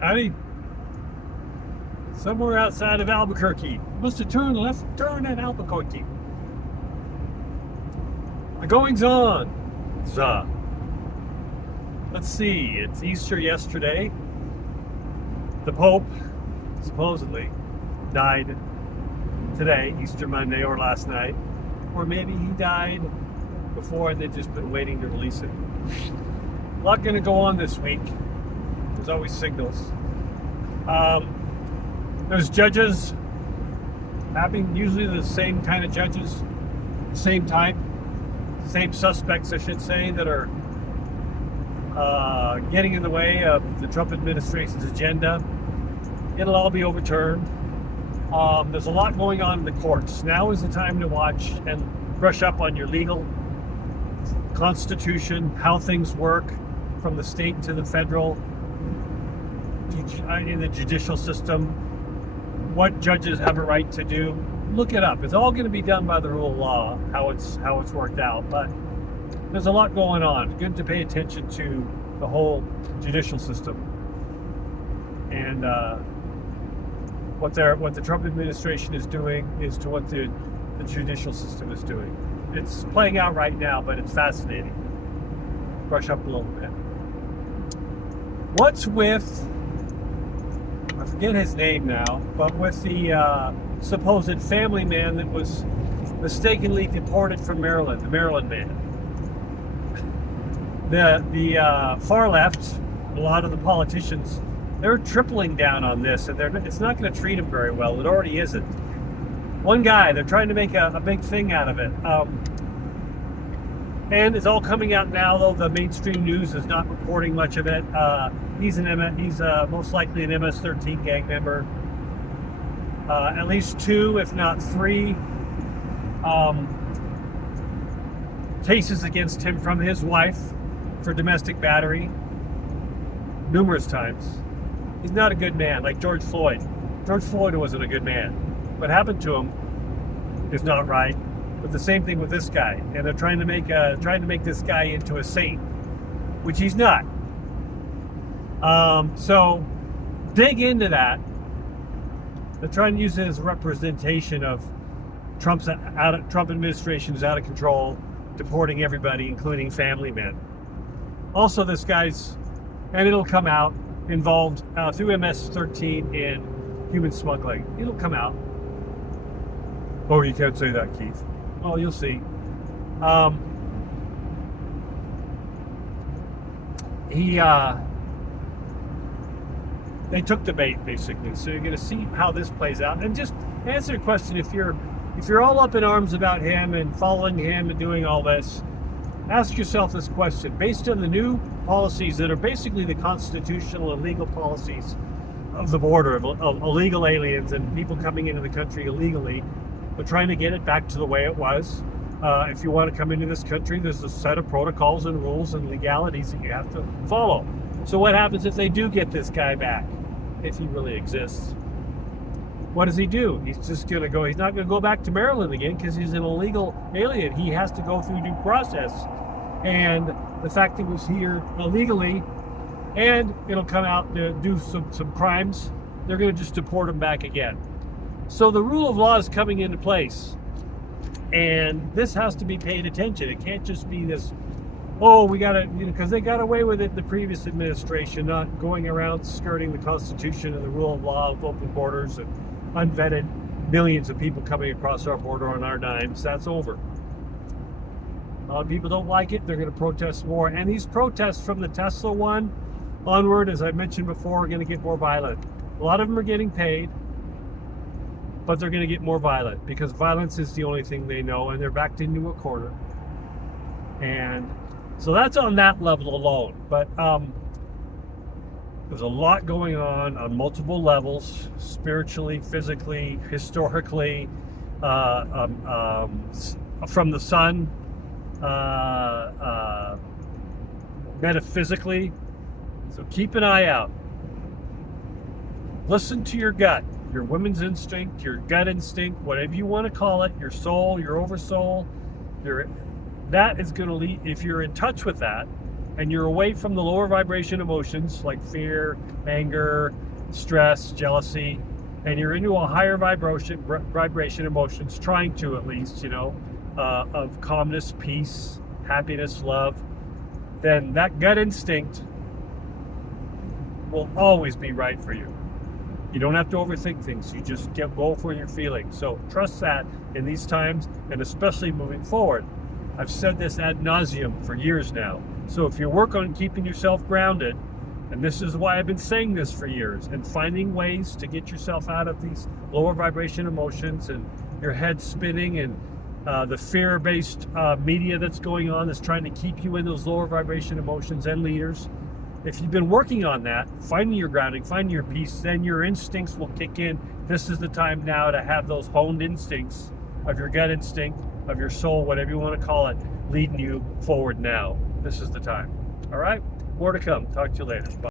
Howdy. Somewhere outside of Albuquerque. Must have turned left turn at Albuquerque. The goings on. Let's see, it's Easter yesterday. The Pope supposedly died today, Easter Monday or last night. Or maybe he died before and they've just been waiting to release it. A lot going to go on this week. There's always signals. There's judges having usually the same kind of judges, same type, same suspects, I should say, that are getting in the way of the Trump administration's agenda. It'll all be overturned. There's a lot going on in the courts. Now is the time to watch and brush up on your legal constitution, how things work from the state to the federal, in the judicial system, what judges have a right to do. Look it up. It's all going to be done by the rule of law, how it's worked out. But there's a lot going on. Good to pay attention to the whole judicial system and what the Trump administration is doing is to what the judicial system is doing. It's playing out right now, but it's fascinating. Brush up a little bit. What's with, I forget his name now, but with the supposed family man that was mistakenly deported from Maryland, the Maryland man. The far left, a lot of the politicians, they're tripling down on this, and it's not going to treat him very well. It already isn't. One guy, they're trying to make a big thing out of it. And it's all coming out now, though the mainstream news is not reporting much of it. He's most likely an MS-13 gang member. At least 2, if not 3, cases against him from his wife for domestic battery numerous times. He's not a good man, like George Floyd. George Floyd wasn't a good man. What happened to him is not right. But the same thing with this guy, and they're trying to make this guy into a saint, which he's not. So dig into that. They're trying to use it as a representation of Trump administration is out of control, deporting everybody, including family men. Also, this guy's, and it'll come out, involved through MS-13 in human smuggling. It'll come out. Oh, you can't say that, Keith. Oh, you'll see. They took the bait, basically. So you're going to see how this plays out. And just answer your question, if you're all up in arms about him and following him and doing all this, ask yourself this question. Based on the new policies that are basically the constitutional and legal policies of the border, of illegal aliens and people coming into the country illegally, but trying to get it back to the way it was. If you want to come into this country, there's a set of protocols and rules and legalities that you have to follow. So what happens if they do get this guy back, if he really exists? What does he do? He's just going to go, he's not going to go back to Maryland again because he's an illegal alien. He has to go through due process. And the fact that he was here illegally, and it'll come out to do some crimes, they're going to just deport him back again. So the rule of law is coming into place, and this has to be paid attention. It can't just be this, oh, we got to, because they got away with it in the previous administration, not going around skirting the Constitution and the rule of law of open borders and unvetted millions of people coming across our border on our dimes. That's over. A lot of people don't like it. They're going to protest more, and these protests from the Tesla one onward, as I mentioned before, are going to get more violent. A lot of them are getting paid, but they're going to get more violent because violence is the only thing they know, and they're backed into a corner. And so that's on that level alone. But there's a lot going on multiple levels, spiritually, physically, historically, from the sun, metaphysically. So keep an eye out. Listen to your gut. Your women's instinct, your gut instinct, whatever you want to call it, your soul, your oversoul, that is going to lead, if you're in touch with that, and you're away from the lower vibration emotions like fear, anger, stress, jealousy, and you're into a higher vibration emotions, trying to at least, of calmness, peace, happiness, love, then that gut instinct will always be right for you. You don't have to overthink things. You just go for your feeling. So trust that in these times, and especially moving forward. I've said this ad nauseum for years now. So if you work on keeping yourself grounded, and this is why I've been saying this for years, and finding ways to get yourself out of these lower vibration emotions and your head spinning and the fear-based media that's going on that's trying to keep you in those lower vibration emotions and leaders. If you've been working on that, finding your grounding, finding your peace, then your instincts will kick in. This is the time now to have those honed instincts of your gut instinct, of your soul, whatever you want to call it, leading you forward now. This is the time. All right? More to come. Talk to you later. Bye.